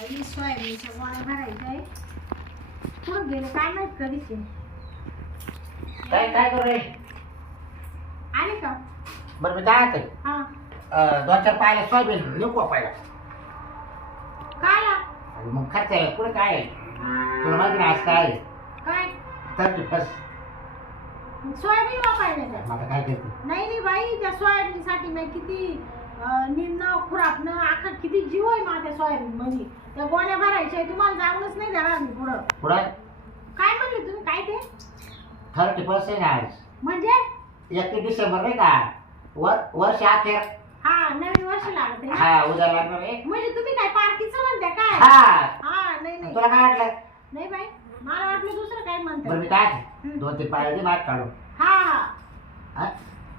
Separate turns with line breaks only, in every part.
आई सोयाबीनच्या भरायच्या. आहे कुठं गेले काय माहीत कधीचे.
काय काय करू रे?
आले का?
बरं मी काय आहे
हा.
दोन चार पाहिलं सोयाबीन नेऊ का पाहिला?
काय? आ?
मग खर्च आहे पुढे काय आहे? तुला माहिती ना आज काय आहे?
काय?
फर्स्ट
सोयाबीन वापरले का
मग आता काय करते?
नाही नाही बाई त्या सोयाबीनसाठी मी किती निंदणं खुरापणं आखा किती आहे सोयाबीन मध्ये त्या गोण्या भरायच्या तुम्हाला जाऊनच नाही देणार मी पुढं.
पुढे?
काय म्हणले तुम्ही? काय ते?
थर्टी ना आज
म्हणजे?
एकतीस डिसेंबर नाही का? वर वर्ष अखेर.
हा नवीन वर्ष लागते ना?
हा उद्या लागणार आहे.
म्हणजे तुम्ही काय पार्टीचं म्हणता काय?
हा.
हा नाही नाही.
तुला काय वाटलं?
नाही बाई मला वाटलं दुसरं काय
बरं
म्हणतात
मी काय? दोन तीन पाहिजे मात काढू.
हा हा.
हा?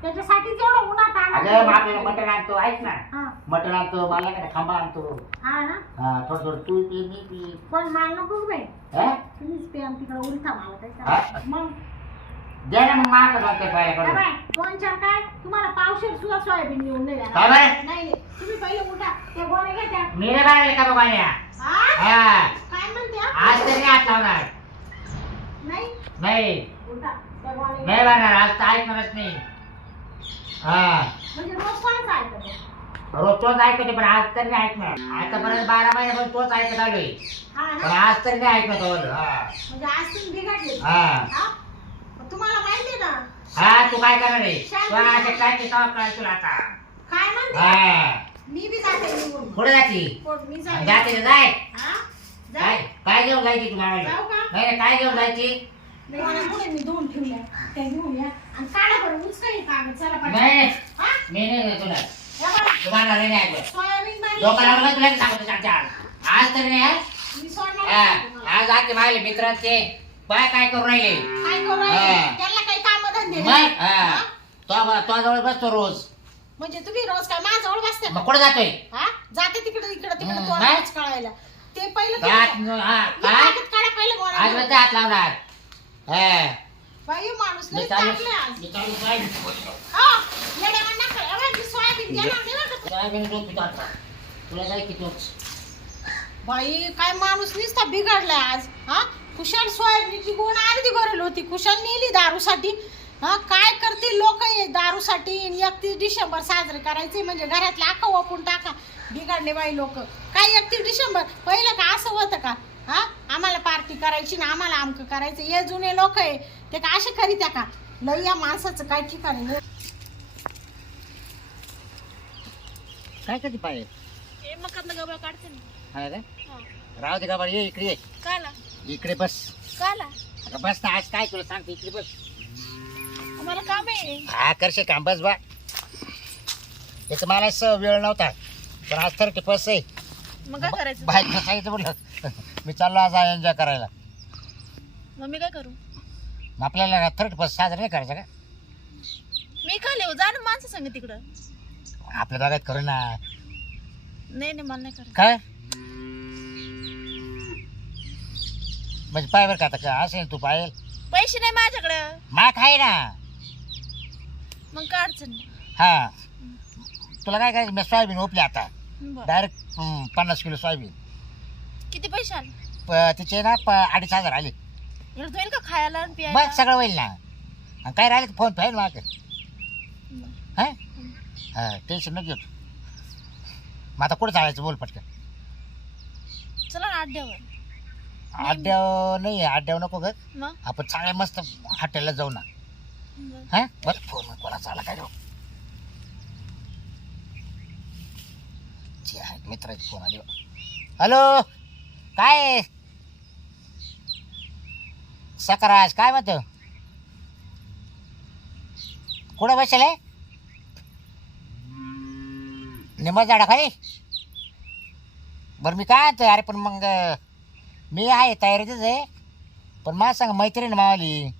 त्याच्यासाठीच एवढं उन्हात
अगं मग
आणा
मटण आणतो ऐक ना.
हा.
मटण आणतो मला खांबा आणतो.
हा ना?
हा थोडं थोडं तू पी मी पी
पण मला नको बाई.
हा?
तुम्हीच पे आणि तिकडे उलटा मला
हा?
करायचं. मग?
दे ना मग माग जाते
काय
पाहिजे
बाय दोन चार काय? तुम्हाला पावशेर सुद्धा सोयाबीन नेऊन नाही देणार.
काय बाय?
नाही नाही. तुम्ही पहिले उठा. त्या गोण्या घ्या त्या.
मी नाही बाहेर का बघायला
हा?
हा.
काय म्हणते? हा?
आज तरी हात लावणार.
नाही?
नाही.
उठा. त्या गोण्या
नाही. बाहेर आज तर ऐकणारच नाही. हा.
म्हणजे रोज कोणच ऐकत.
रोज तोच ऐकते पण आज तरी नाही ऐकणार. आतापर्यंत बारा महिन्यापासून तोच ऐकत आलोय.
हा
पण
ना
आज तरी नाही ऐकत हा.
म्हणजे आज तुम्ही बिघडले.
हा.
हा? मग तुम्हाला माहिती ना
हा तू काय करणार आहे? तू काय कळेल तुला आता.
काय म्हणते?
हा.
मी बी जाते निघून.
कुठे जाती?
कोण? मी जाते.
जाते ना जाय.
हा?
काय?
जाय.
काय घेऊन जायची तुला
जाऊ का?
नाही नाही, काय घेऊन जायची?
दोन ठेवल्या. त्या घेऊन या आणि काढा बरं उचका कागद. चला
नाही
पाठवा.
नाही,
हा?
मी नाही देत तुला.
या बघा,
तुम्हाला नाही ऐकलं
सोयाबीन बारी-
लोकांना तुला सांगतो चाचा आज तरी नाही
मी सोडणार
हा,
नाही तुम्हाला.
आज आजचे माझे मित्र ते. पाय काय करू राहिले?
काय करू राहिले?
हा.
त्यांना काही काम धंदे
मग
नाही.
हा? तो तो जवळ बसतो रोज.
म्हणजे तुम्ही रोज काय माझ्याजवळ बसते?
मग कुठे जातोय?
हा? जाते तिकडे इकडे तिकडे
हम्म,
कळायला. ते पहिलं तुम्ही-
हा, काय?
कागद काढा पहिलं
आज म्हणते हात लावणार. हा.
बाई माणूस
मी
लई
चालू
चांगले आज.
मी चालू काय
हा येड्यावानी नका. एवढं मी सोयाबीन देणार नाही बरं का.
सोयाबीन दूध पितो आता. तुला काय किती
बाई काय माणूस नुसता बिघडलाय आज हा? कुशाल सोयाबीनची गुण अर्धी भरेल होती. कुशाल नेली दारूसाठी. हा काय करतील लोक दारूसाठी? एकतीस डिसेंबर साजरे करायचे म्हणजे घरातले आखा वापून टाका. बिघडले बाई लोक. काय एकतीस डिसेंबर? पहिलं का असं होतं का? हा? आम्हाला पार्टी करायची ना आम्हाला अमकं करायचं. हे जुने लोक आहे ते का असे करीत्या का? लई या माणसाचं काय ठिकाणी नाही.
काय कधी पाहिजे
हे मकातलं गबळ काढते ना.
हा. का राहू दे बरं ये इकडे ये.
काला?
इकडे बस.
काला?
अगं बस ना आज काय तुला सांगते इकडे बस.
आम्हाला काम आहे.
हा करशे काम बस बा. याचं मला असं वेळ नव्हता पण आज तर टिपस आहे.
मग काय करायचं?
बाहेर सांगितलं म्हटलं मी चाललो आज एन्जॉय करायला.
मग मी काय करू?
मग आपल्याला थर्टी फर्स्ट साजरा नाही करायचा का?
मी का लिहू जा ना माणसं सांग तिकडं.
आपल्या बागात करू ना.
नाही नाही मला नाही करायचं.
काय? म्हणजे पाय बरं का आता का असेल तू पायल?
पैसे नाही माझ्याकडं.
मा खाय ना.
मग काय अडचण नाही.
हा. तुला काय करायचं? मी सोयाबीन ओपली आता.
बरं.
डायरेक्ट पन्नास किलो सोयाबीन.
किती पैसे आले?
प- तिचे ना प- अडीच हजार आले.
एवढं होईल का खायला आणि प्यायला?
सगळं होईल ना. आणि काय राहिले फोन पाहिजे
बरं.
हा? हा टेन्शन नको घेऊ. मग आता कुठं चालायचं बोल पटकन.
चला ना अड्ड्यावर.
आड्याव नाही आड्याव नको ग.
मग?
आपण चांगल्या मस्त हॉटेलला जाऊ ना.
बरं.
हा? बरं फोन कोणा चाला काय जाऊ आहे मित्राचे फोन आले हॅलो काय सकराज काय म्हणतो? कुठं बसेल? निंबा झाडा खाई बरं मी काय आणतो अरे पण मग मी आहे तयारीतच आहे. पण मला सांग मैत्रीण मावली.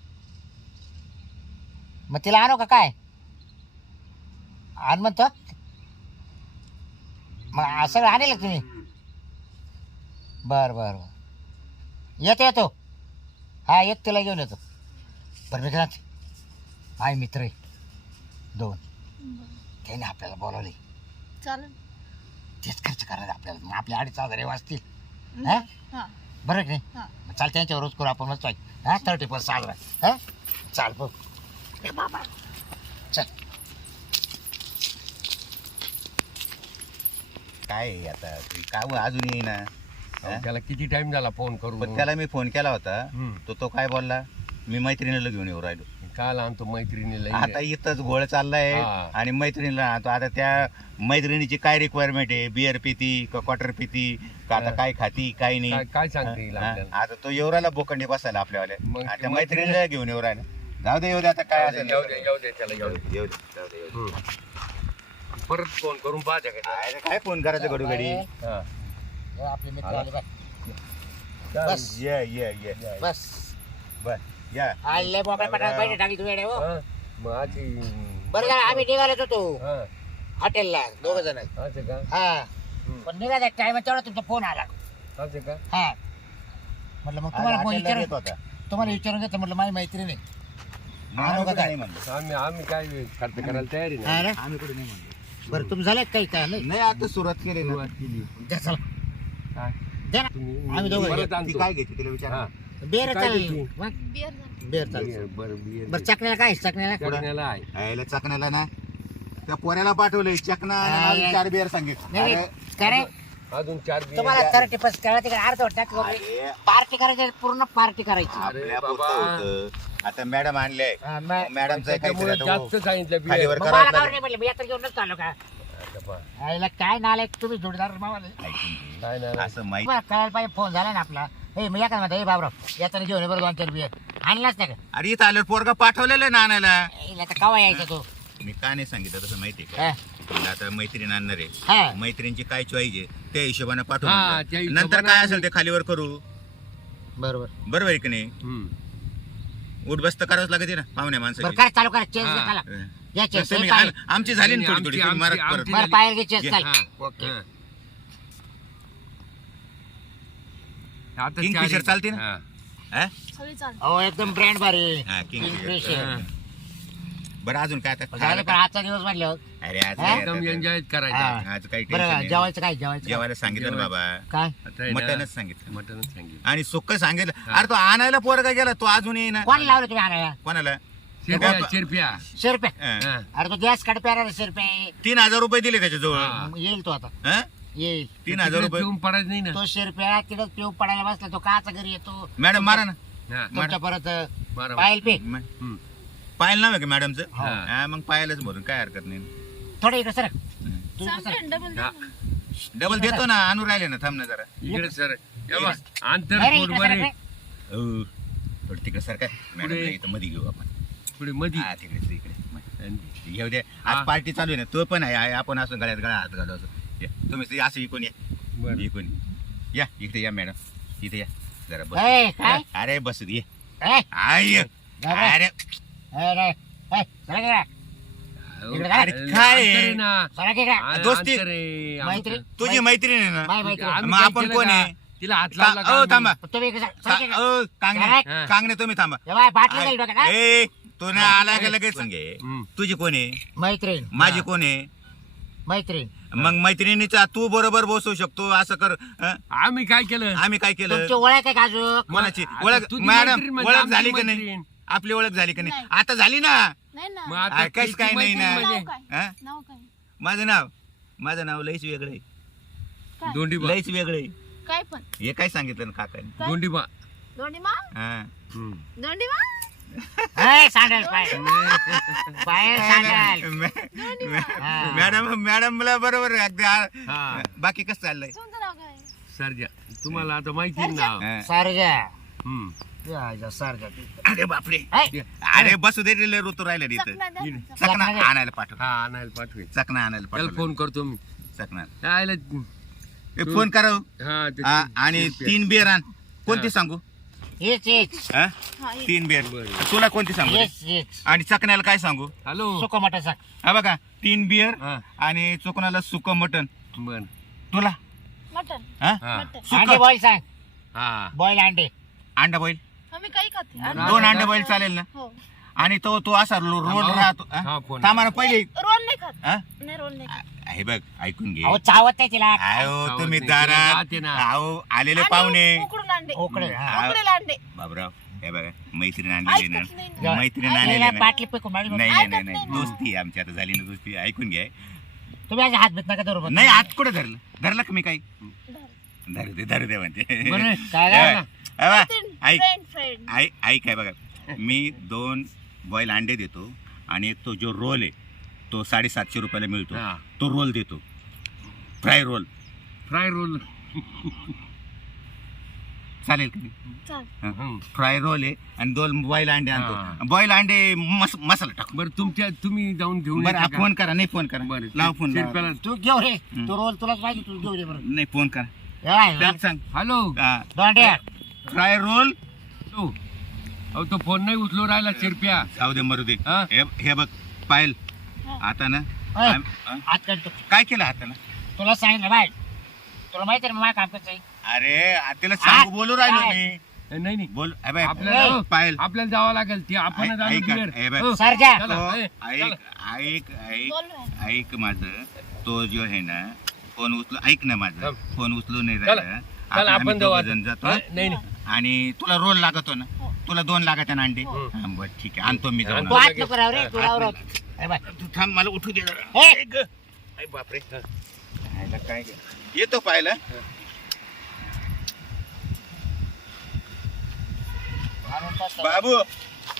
मग तिला आणू का काय? आण म्हणतो. मग सगळं आणेल तुम्ही? बरं बरं बरं. येतो येतो. हा येत तिला घेऊन येतो. बरं म्हणते, आहे मित्र आहे. दोन. त्याने आपल्याला बोलावले
चालेल.
तेच खर्च करायला आपल्याला. मग आपले अडीच हजार वाचतील. हा?
हा?
बरं की नाही? चाल त्यांच्यावर रोज करू आपण. मस्त हा थर्टी पर्सेंट चाल हा? चाल बघ. बाबा.
काय आता ते का अजून येईना हा?
त्याला किती टाइम झाला फोन
पण
करून
त्याला मी फोन केला होता
हम्म.
तो तो काय बोलला मी मैत्रिणीला घेऊन येऊ राहिलो
काल आणतो मैत्रिणीला
आता इथंच गोळ चाललाय
हा.
आणि मैत्रिणीला आणतो आता त्या मैत्रिणीची काय रिक्वायरमेंट आहे बिअर पिती का क्वार्टर पिती का आता. काय खाती काय नाही
काय काय सांगते हिला
हा?
आपल्याला?
आता तो येऊ राहिला बोकंडी बसायला आपल्यावाले
मग
आणि त्या
ते
मैत्रिणीला घेऊन येऊ राहिला जाऊ दे येऊ दे आता काय असेल
येऊ दे, येऊ दे त्याला येऊ दे.
दे, येऊ दे, जाऊ दे, येऊ दे.
हम्म. परत फोन करून पाहते?
काय काय फोन करायचं घडू घडी
आपले मित्र आले. बस
बस.
ये ये ये.
बस.
बर या.
आले. टाकली हो. बरं झालं आम्ही निघालोच होतो.
हा.
हॉटेलला दोघ जण.
असं का?
हा.
हम्म.
पण निघायचा टाइम तेवढा तुमचा फोन आला.
असं का?
हा. म्हटलं मग तुम्हाला फोन
येत होता.
तुम्हाला विचारून घेतो म्हटलं माझी मैत्रीण आहे.
आम्ही
का
कुठे
काय?
नाही म्हणलो.
आम्ही आम्ही काय खर्च करायला तयारी नाही.
ना?
आम्ही कुठे नाही म्हणलो.
बरं तुम्ही झालं काही काय नाही?
नाही आता सुरुवात केली ना
सुरुवात केली
द्या चला.
काय?
द्या ना.
तुम्ही
आम्ही दोघं
ती काय घेते तिला
हा.
विचार
बेर
काय
चाल
घेतली?
मग
बिअर झालं.
बेर चाल
बियर, बरं बियर.
बरं चकण्याला काय चकण्याला?
चकण्याला आहे.
यायला चकण्याला ना. त्या पोऱ्याला पाठवलंय चकना आणि
हा.
चार बिअर सांगितलं
नाही
अरे,
काय रे?
अजून चार
तुम्हाला. थर्टी पर्सेंट कळा तिकडे अर्ध वाटत पार्टी करायची पूर्ण पार्टी करायची
अरे
आपल्या
बाबा.
पुरतं होतं. आता मॅडम आणले
हा,
मॅडमचं
त्याच्यामुळे
आता
जास्त सांगितलं
खालीवर
बियर
मग
करावं
मला
लागेल.
काय नाही म्हटलं मी आता घेऊनच का
आता पहा.
आईला काय नालाय तुम्ही जोडदार मावाले.
काय नाही
असं माहिती
तुम्हाला कळायला पाहिजे फोन झाला ना आपला हे मी एका म्हणता हे बाबराव येताना घेऊन ये बरं दोन चार आणलाच नाही का
अरे इथं आल्यावर पोरगा पाठवलेलं आहे ना आणायला
तर कवा यायचा तो
मी का नाही सांगितलं तसं माहिती आहे
हा.
का म्हणलं आता मैत्रीण आणणार आहे
हा
मैत्रिणीची काय चॉईस आहे त्या हिशोबाने पाठवू
हा, हिशोबानं
नंतर काय असेल ते खालीवर करू
बरोबर
बरोबर आहे की नाही
हम्म.
उठ बसत करावंच लागते ना पाहुण्या
बरं
माणसाची
काय चालू करा चेस
हा.
घ्या
अं.
या चेस
तसं मी- आम- आमची झाली ना थोडी थोडी तुम्ही मारा
आमची-
परत
बरं पायर घे चेस
घे.
चाल
हा.
ओके
हा. आता
किंगफिशर
चार-
चालते ना?
हा.
हा?
सगळी
हो एकदम ब्रँड भारी
हा, किंगफिशर.
किंगफिशर.
हा.
बरं अजून काय आता
झालं पण? आजचा दिवस म्हटलं
अरे आज
हा?
काय
एकदम
आता?
एन्जॉय करायचा
हा.
आज काही
बरं
टेन्शन नाही.
जेवायचं काय जेवायचं?
जेवायला सांगितलं ना बाबा
काय
आता ना,
सांगितलं
मटनच सांगितलं
आणि सुक्क सांगितलं. अरे तो आणायला पोरगा गेला तो अजून येईना
कोण लावलं तुम्ही आणायला
कोणाला
शिरप्या. शिरप्या
शिरपे
हा.
हा.
अरे तो गॅसकडे प्यारा शिरपे
तीन हजार रुपये दिले त्याच्याजवळ
हा.
येईल तो आता
हा?
येईल
तीन हजार
तिकडे
रुपये
पिऊन पडायचं नाही ना
तो शिरप्या तिकडे पिऊ पडायला बसला तो काचा घरी येतो
मॅडम मारा ना
हा.
तुमच्या परत
बरं,
पायल पे
हम्म.
पायल नाव आहे का मॅडमचं?
हा.
मग पायलच भरून काय हरकत नाही.
थोडं इकडे सर. तू इकडे.
डबल.
डबल देतो ना. आणून राहिले ना थांब ना जरा.
इकडे सर. ये बा, आंतर
नाही रे,
पोट
इकडे
बरे
सर, इकडे.
हो. थोडं तिकडे सर काय? मॅडम
पुढे.
इथं मध्ये घेऊ आपण.
पुढे मधी.
हा तिकडे इकडे.
आणि-
घेऊ दे
हा.
आज पार्टी चालू आहे ना तो पण आहे. आहे, आपण असं गळ्यात गळा हात घालू असं. या, तुम्ही ते असं इकून या.
बरं.
इकून या. इकडे या मॅडम. इथे या. जरा बस.
ए, काय?
अरे बस ये.
ए,
आय
घाबरा.
अरे.
नाही.
अरे काय? आहे? दोस्ती.
मैत्री-
तुझी मैत्रीण आहे ना? मग आपण कोण
का?
आहे?
तिला हात लावला
का-
आम्ही?
थांबा. का- कांगणे. कांगणे तुम्ही थांबा.
बाटली?
ए तू ना आला का लगेच
हम्म.
तुझी कोण आहे?
मैत्रीण.
माझी कोण आहे?
मैत्रीण.
मग मैत्रिणीचा तू बरोबर बसू शकतो असं कर हं?
आम्ही काय केलं?
आम्ही काय केलं?
तुमची ओळख आहे का अजून?
कोणाची?
आता
ओळख
तुझी
मॅडम
मैत्रीण म्हणजे
ओळख
आमची
झाली का नाही?
मैत्रीण.
आपली ओळख झाली का नाही?
नाही.
आता झाली ना?
नाही ना.
आता तिची
काय नाही ना.
नाव
म्हणजे-
काय?
हं?
नाव काय?
माझं नाव? माझं नाव लईच वेगळं आहे.
काय?
दोंडीबा
लईच वेगळं आहे.
काय पण.
हे काय सांगितलं ना काकाने?
काय?
दोंडीबा
दोंडीमा?
हं.
ए, सांडेल सांडेल.
मॅडम मॅडम मला बरोबर आहे. अगदी आ-
हा.
बाकी कसं चाललंय?
तुमचं नाव काय?
सरजा. तुम्हाला आता माहिती आहे ना?
हं.
सारजा.
हम्म.
अरे बापरे. अरे बसू दे रे, ऋतू राहिले इथं.
चकना.
आणायला पाठव.
हा आणायला पाठवे.
चकना आणायला
त्याला
पाठव
फोन करतो मी.
चकना.
आयला
ए, फोन करा
हा. ते-
आणि तीन बिअर आण. कोणती. सांगू?
हेच हेच.
हा?
हा, हे.
तीन बिअर
बरं.
तुला कोणती सांगू रे?
हेच हेच.
आणि चकण्याला काय सांगू?
हॅलो.
सुको मटा सांग.
हा बघा. तीन बिअर
हा.
आणि चुकण्याला सुक मटन
बर.
तुला?
मटन
हा?
हा.
मटन
अंडे बॉईल सांग.
हा.
बॉईल अंडे.
अंडा बॉईल
आम्ही काही खाते
बरं.
दोन अंडा बॉईल चालेल ना?
हो.
आणि तो तो असा रो- रोल
थांबा.
राहतो
हा,
हा?
फोन.
थांबा ना पहिले
रोल नाही खात.
हा?
नाही रोल नाही खात.
हे बघ ऐकून घे.
अहो चावत नाही तिला.
तुम्ही
नाही,
दारात
जाते ना.
अहो आलेले पाहुणे.
उकडून अंडे
उकडे. हा
हा.
उकडेल अंडे
बाबराव हे बघा मैत्रीण आणलेली
ऐकत नाही
ना
ना.
मैत्रीण
तिला
आणलेली ना?
बाटली पिकून मारली
नाही नाही
ऐकत
नाही
नाही.
दोस्ती आहे आमची आता झाली ना दोस्ती. ऐकून घ्या
तुम्ही आज हात भेट नका धरू
नाही आत कुठे धरलं? धरलं का मी काही?
धर.
धरू दे धरू दे म्हणते.
बरं
काय
हे
काय
बघ, हे ऐक. ऐक ऐक आहे बघा. मी दोन बॉईल अंडे देतो आणि एक तो जो रोल आहे तो साडेसातशे रुपयाला मिळतो.
हा.
तो रोल देतो. फ्राय रोल
फ्राय रोल
चालेल का
चाल
हं.
फ्राय रोल आहे आणि दोन बॉईल अंडे
हा.
आणतो बॉईल अंडे मस मसाला टाकू.
बरं तुमच्या तुम्ही जाऊन घेऊन
बरं
येता का?
फोन करा. नाही फोन करा.
बरं
लाव फोन लाव.
शिरप्याला
तू घेऊ रे.
हम्म.
तू रोल तुलाच पाहिजे तू घेऊ रे बरं.
नाही फोन करा? त्याला सांग.
हॅलो.
दोंड्या.
फ्राय रोल
तो अहो तो फोन नाही उचलू राहिला शिरप्या
जाऊ दे मरू दे
हा?
हे हे बघ पायल. आता ना
ओय,
आम- हा?
हात काढतो
काय केलं हाताला
तुला सांगितलं बाय तुला माहिती आहे ना मला काम आहे?
अरे आ, तिला सांगू? बोलू राहिलो
काय?
मी
ए, नाही नाही
बोल बाई,
आपल्याला
पायल
आपल्याला जावं लागेल ते आपण
ऐक- ऐक- हे बघ.
सरजा
तो
चला, ए,
ऐक ऐक ऐक
ना.
ऐक माझं तो जो आहे ना फोन उचलू ऐक ना माझं
थांब.
फोन उचलू नाही
चला.
राहिला आता आम्ही
आपण जाऊ
दोघं
आता.
जण जातो?
नाही नाही
आणि तुला रोल लागतो ना
हो.
तुला दोन लागत आहे ना अंडे
हो.
हा, बरं ठीक आहे आणतो मी जाऊन
तू हात नको राव रे तू राव राव ए बाय
तू थांब मला उठू दे जरा.
हे.
गं. बापरे खायला काय गं? येतो पाहिलं. बाबू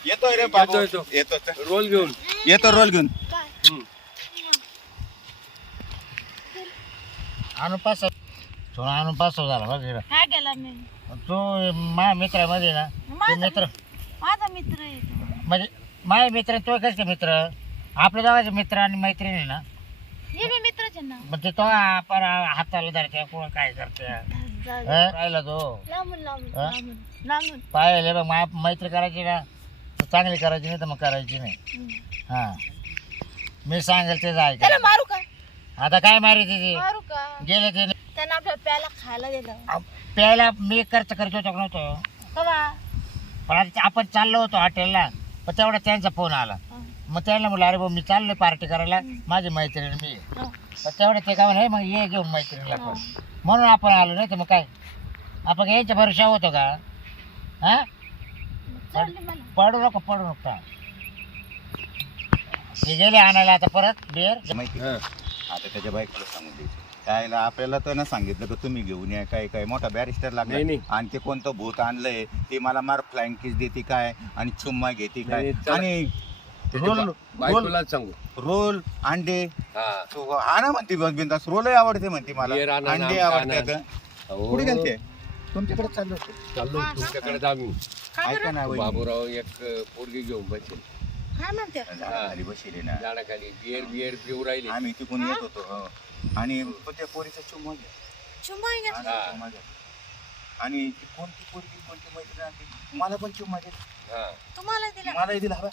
येतोय रे बाबू
येतो,
येतो चल.
रोल घेऊन
येतो रोल घेऊन
काय
हं.
आणून पास आणून पास झाला बघ इकडं.
काय केला मी
तू माझ्या मित्रामध्ये ना ते
माझा
मित्र.
माझा मित्र आहे तो.
म्हणजे माझे मित्र तो कस काय मित्र? आपल्या दोघांचे मित्र आणि मैत्रिणी आहे ना.
हे मी मित्रच आहे ना.
मग ते तो आपण हाताला धरते कोण काय करते
जा- जा.
हं? राहिला तो.
लांबून लांबून
हा?
लांबून लांबून.
पाहिले बघ मा मैत्री करायची ना तर चांगली करायची नाही तर मग करायची नाही.
हम्म.
हा. मी सांगेल तेच ऐका
त्याला मारू का?
आता काय मारी तिथे
मारू का?
गेले ते.
त्यानं आपल्या प्याला खायला दिलं.
प्यायला मी खर्च करत होतो का नव्हतो?
कवा
पण आता आपण चाललो होतो हॉटेलला पण तेवढा त्यांचा फोन आला. मग त्यांना म्हटलं अरे भाऊ मी चाललोय पार्टी करायला माझी मैत्रीण मी. पण तेवढं ते काय म्हणे मग ये घेऊन मैत्रिणीला पण. म्हणून आपण आलो नाही तर मग काय? आपण काय यांच्या भरोशा होतो का? हा?
चालली मला
पडू नको पडू नको. ते गेले आणायला आता परत बिअर
माहिती.
हं.
आता त्याच्या बायकोला सांगून द्यायचं. त्याला आपल्याला तर ना सांगितलं की तुम्ही घेऊन या काय काय. मोठा बॅरिस्टर
नाही,
लागला.
नाही.
आणि ते कोणतं भूत आणलंय ते मला मार फ्लाइंग किस देते काय आणि चुम्मा घेते काय.
नाही, चला.
आणि
त्याच्या
रोल
बा-
रोल.
बायकोलाच सांगू.
रोल अंडे.
हा.
तो आणा म्हणते बस बिंदास. रोलही आवडते म्हणते मला. अंडे
नामका
आवडतात
हो.
कुठे गेलते? तुमच्याकडे चाललो होतो.
चाललो तुमच्याकडे आम्ही.
काय
ऐका
बरं?
ना वहिनी.
बाबूराव एक अ, पोरगी घेऊन बसेल.
काय म्हणते?
झाडाखाली बसले ना.
झाडाखाली बियर बियर पिऊ राहिली.
आम्ही तिकून येत होतो हो. आणि तो त्या पोरीचा चुम्मा घ्या.
चुंबा घ्या
हा,
हा.
चुम्मा घ्या. आणि ती कोणती पोरगी कोणती मैत्रीण आणते मला पण चुम्मा घ्या
हा.
तुम्हाला दिला.
मलाही दिला हवा.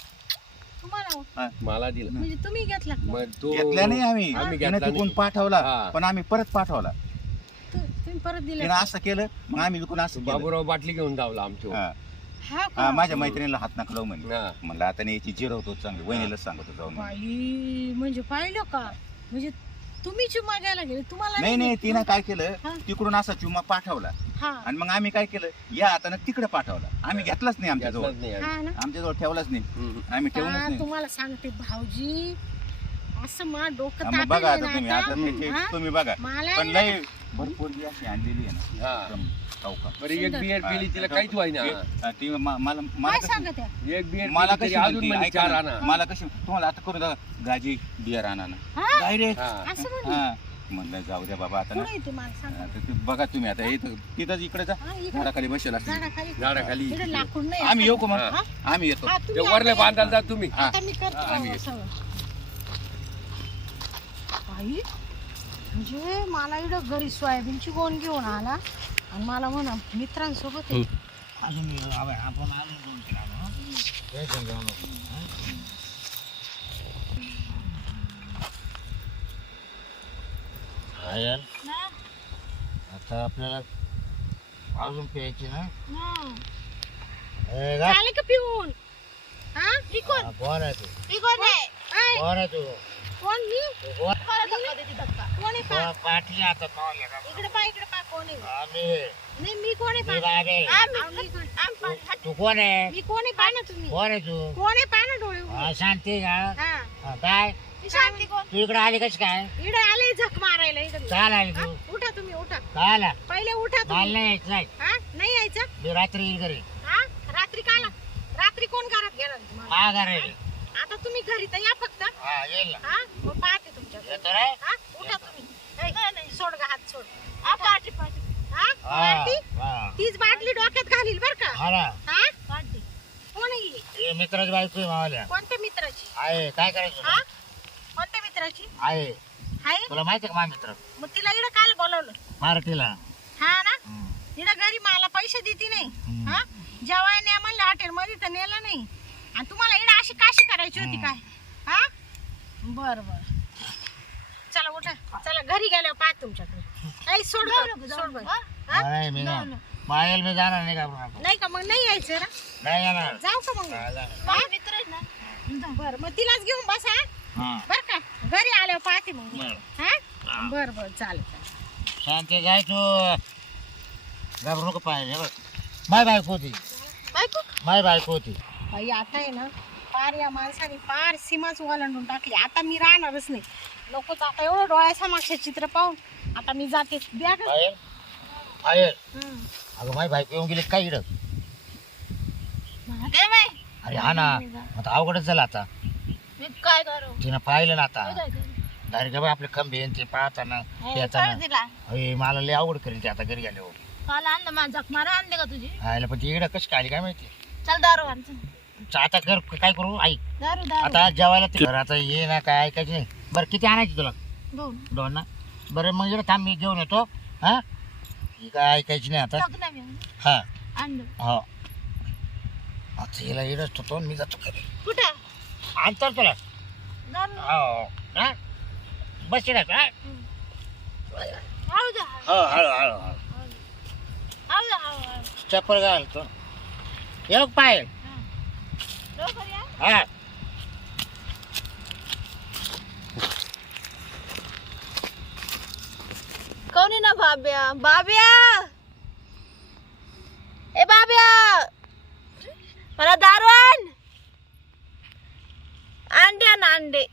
तुम्हाला
मला दिला.
म्हणजे तुम्ही घेतला. का?
मग तो
घेतल्या नाही आम्ही.
आम्ही
तिने
घेतला
तिकून
नाही.
पाठवला
हा.
पण आम्ही परत पाठवला.
तु- तुम्ही परत दिला.
तिने असं केलं मग आम्ही विकून असं केलं.
बाबूराव बाटली घेऊन धावला आमच्या
हा.
हा
हा,
का
माझ्या मैत्रिणीला हात नका लावू म्हणलं.
हा.
म्हणलं आता नाही याची जिरवतो चांगली. वहिनीलाच सांगतो जाऊन
बाई म्हणजे पाहिलं का? म्हणजे तुम्ही चुम्मा घ्यायला गेले तुम्हाला
नाही नाही तिनं काय केलं. तिकडून असा चुम्मा पाठवला.
हा.
आणि मग आम्ही काय केलं? या हातानं तिकडे पाठवला. आम्ही घेतलाच नाही आमच्या जवळ.
घेतलाच नाही आम्ही.
हा ना.
आमच्या जवळ ठेवलाच नाही.
हम्म.
आम्ही ठेवूनच
आता
नाही.
तुम्हाला सांगते भाऊजी. असं मा डोकं
मग बघा
तापेल
आता तुम्ही आता त्याचे. तुम्ही बघा.
मला
पण लय भरपूर जी अशी आणलेली आहे ना
हा.
एकदम चौका.
बरं एक
सुंदर.
बियर पिली तिला काहीच व्हायना
हा, ती मा- मला मला
काय
कशी-
सांगत आहे?
एक बियर
मला कशी
तरी अजून
म्हणते,
म्हणजे
ऐका
चार
ना,
आणा.
मला कशी तुम्हाला आता करू गाजी बियर आणा ना.
हा?
डायरेक्ट
हा.
असं म्हणलं?
हा. म्हणलं जाऊ द्या बाबा आता ना.
कुठे येते मला? सांगा.
आता ते बघा तुम्ही आता इथं तिथंच इकडे जा.
हा, इकडे.
झाडाखाली बसेल असतील.
झाडाखाली.
झाडाखाली.
इकडे लाकूड नाही
आम्ही येऊ का मग?
हा.
आम्ही येतो.
हा,
ते वरले
आता-
बांधायला जा तुम्ही.
हा.
आता मी करतो
आम्ही
बाबा सगळं. बाई म्हणजे मला इकडं घरी सोयाबीनची गोण घेऊन आला. आणि मला म्हणा मित्रांसोबत आहे.
अजून आपण अजून दोन तीन आणू, हं? टेन्शन घेऊ नको, हं? आयल,
ना?
आता आपल्याला अजून प्यायची ना?
ना.
ए, गा-
झाले का पिऊन? हा?
हा, कोण आहे तू.
आहे
कोण आहे तू.
कोण मी?
तू कोण
कोणाला धक्का देते धक्का?
कोण आहे पा
कोण पाटली आता मावल्या का?
इकडे पा इकडे पा कोण आहे?
आम्ही.
नाही मी कोण आहे
मी
पा
बाबे.
आम्ही.
आम्ही कोण-
आम्ही पाणी-
तू कोण आहे?
मी कोण आहे? पा ना तुम्ही.
कोण आहे तू?
कोण आहे? पा ना डोळे उघडून.
हा, शांती का?
हा.
हा, काय?
ती शांती कोण?
तू इकडे आली कशी काय?
इकडे आले झक मारायला इकडे.
काल आली
हा,
तू
उठा तुम्ही उठा.
काय आला
पहिले उठा
मला
तुम्ही
नाही यायचं नाही.
हा नाही यायचं?
मी रात्री येईल घरी.
हा रात्री काला. रात्री कोण घरात तुम्हाला
हा घरी
आता तुम्ही घरी तर या फक्त.
हा येईल ना.
हा? मग पाहते तुमच्याकडे
येतो रे
हा? उठा तुम्ही. ऐ, सोड गा हात सोड. हा
हा?
बाटली
हा.
तीच बाटली डोक्यात घालील बर का?
हा ना.
हा? कोण आहे? ही?
हे मित्राची बायको आहे मावल्या.
कोणत्या मित्राची?
आहे काय करायचं
हा?
तुला?
कोणत्या मित्राची?
आहे. तुला माहिती आहे का माझा मित्र?
मग तिला इकडे काल बोलवलं.
मराठीला
हा ना?
हम्म.
तिला घरी मला पैसे देते नाही.
हम्म.
हा? जेवाय नाही म्हणलं हॉटेल मध्ये तर नेलं नाही. आणि तुम्हाला इकडे अशी काशी करायची होती काय? हा? बर बर. चला उठा. चला घरी गेल्यावर पाहत तुमच्याकडे. काही सोड
जाऊ नको, जाऊ
सोड
नको,
बरं.
हा?
नाही मी
नाही,
जाणार नाही नको
नाही का मग? नाही यायचं ना?
नाही येणार.
जाऊ का मग?
हा, जाणार.
मित्र आहेत ना.
बर मग तिलाच घेऊन बसा
हा?
बर का? घरी आल्यावर पाहते मग. मी.
बरं.
हा? बर बर चालेल.
शांती जाय तू. घाबरू नको पाहिजे बघ. माय बायको होती.
बायको?
माय बायको होती.
बाई आता आहे ना पार या माणसाने पार सीमाच ओलांडून टाकली. आता मी राहणारच नाही. नकोच आता एवढं डोळ्यासमक्ष चित्र पाहून. आता मी जाते.
पायल पायल अगं माय बायको येऊन गेली काय इकडं?
दे बाई.
अरे हा ना. आता अवघडच झालं आता.
मी काय करू?
तिनं पाहिलं ना आता. डायरेक्ट बाई आपले खंबे आणि ते पाहताना येताना
दिला
अरे मला लय अवघड करेल ते आता घरी गेल्यावर
काल आणलं माझा मारा आणले का तुझी.
आयला पण ती इकडं कशी काय आली काय माहिती?
चल दारू आण चल.
आता कर काय करू? ऐक.
दारू दारू.
आता जेवायला ते आता ये ना काय ऐकायचं नाही. बरं किती आणायची तुला?
दोन.
दोन ना? बरं मग इकडे थांब मी घेऊन येतो. हा? ही काय ऐकायची नाही आता.
टाक ना मी
हा.
आणलं.
हो. आता हिला इडच होतो मी जातो घरी.
कुठं?
आणतो तुला.
दारू.
हो. हा? बस इकडे हा?
हळू जा
हो हळू हळू हळू.
हळू जा हळू हळू
चप्पल घालतो येऊ पाय हा.
कोणी ना बाब्या? बाब्या! ए बाब्या! मला दारू आण. अंडे आण अंडे